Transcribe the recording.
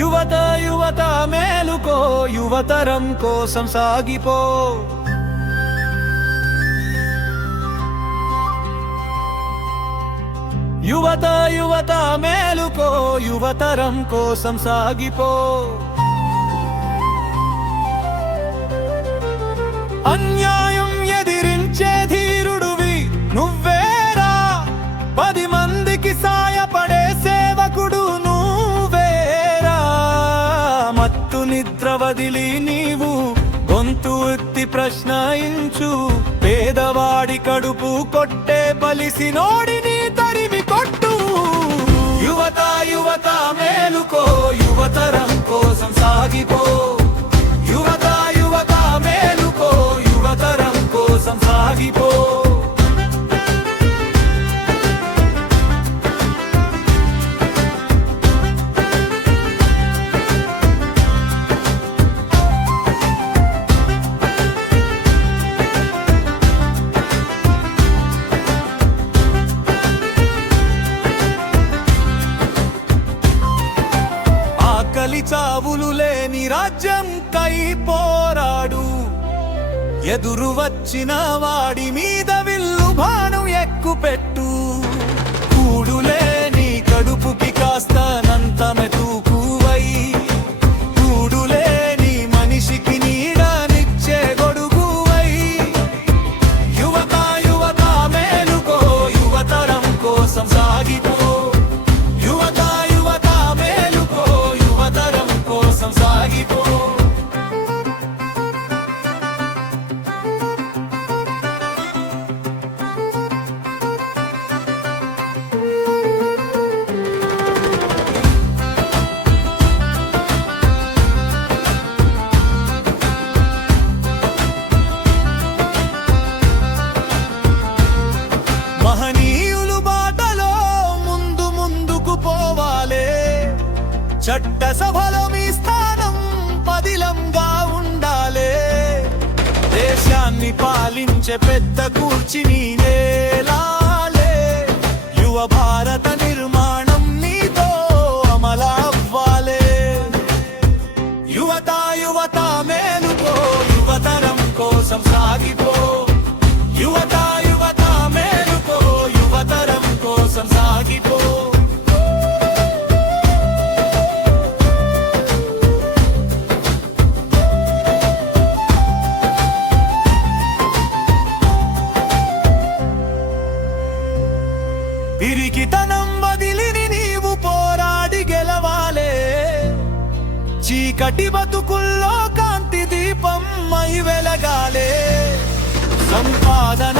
యువత యువత మేలుకో, యువతరం కోసం సాగిపో. యువత యువత మేలుకో, యువతరం కోసం సాగిపో. అన్యాయం ఎదిరించే ధీరుడువి నువ్వేరా, 10 మందికి సాయపడే సేవకుడు నువ్వేరా. మత్తు నిద్ర వదిలి నీవు గొంతు ఎత్తి ప్రశ్నించు, పేదవాడి కడుపు కొట్టే బలిసినోడిని తరిమి కొట్టు. యువత యువత మేలుకో, యువతరం కోసం సాగిపో. యువత యువత మేలుకో, యువతరం కోసం సాగిపో. చావులు లేని రాజ్యం కై పోరాడు, ఎదురు వచ్చిన వాడి మీద విల్లు బాణం ఎక్కుపెట్టు. కూడులేని కడుపుకి కాస్త నంతమె తూకువై, కూడులేని మనిషికి నీడనిచ్చే గొడుగువై. యువత యువత మేలుకో, యువతరం కోసం సాగిపో. యువత యువత మేలుకో, యువతరం కోసం సాగిపో. మహనీయులు బాటలో ముందు ముందుకు పోవాలే, చట్టసభలో మీ స్థానం పదిలంగా ఉండాలే. దేశాన్ని పాలించే పెద్ద కూర్చిని నేలాలే, యువ భారత నిర్మాణం నీతో అమలవ్వాలే. యువత యువత మేలుకో, యువతరం కోసం సాగిపో. యువత యువత మేలుకో, యువతరం కోసం సాగిపో. పిరికితనం వదిలిని నీవు పోరాడి గెలవాలే, చీకటి బతుకుల్లో కాంతి దీపం మై వెలగాలే. సంపాదన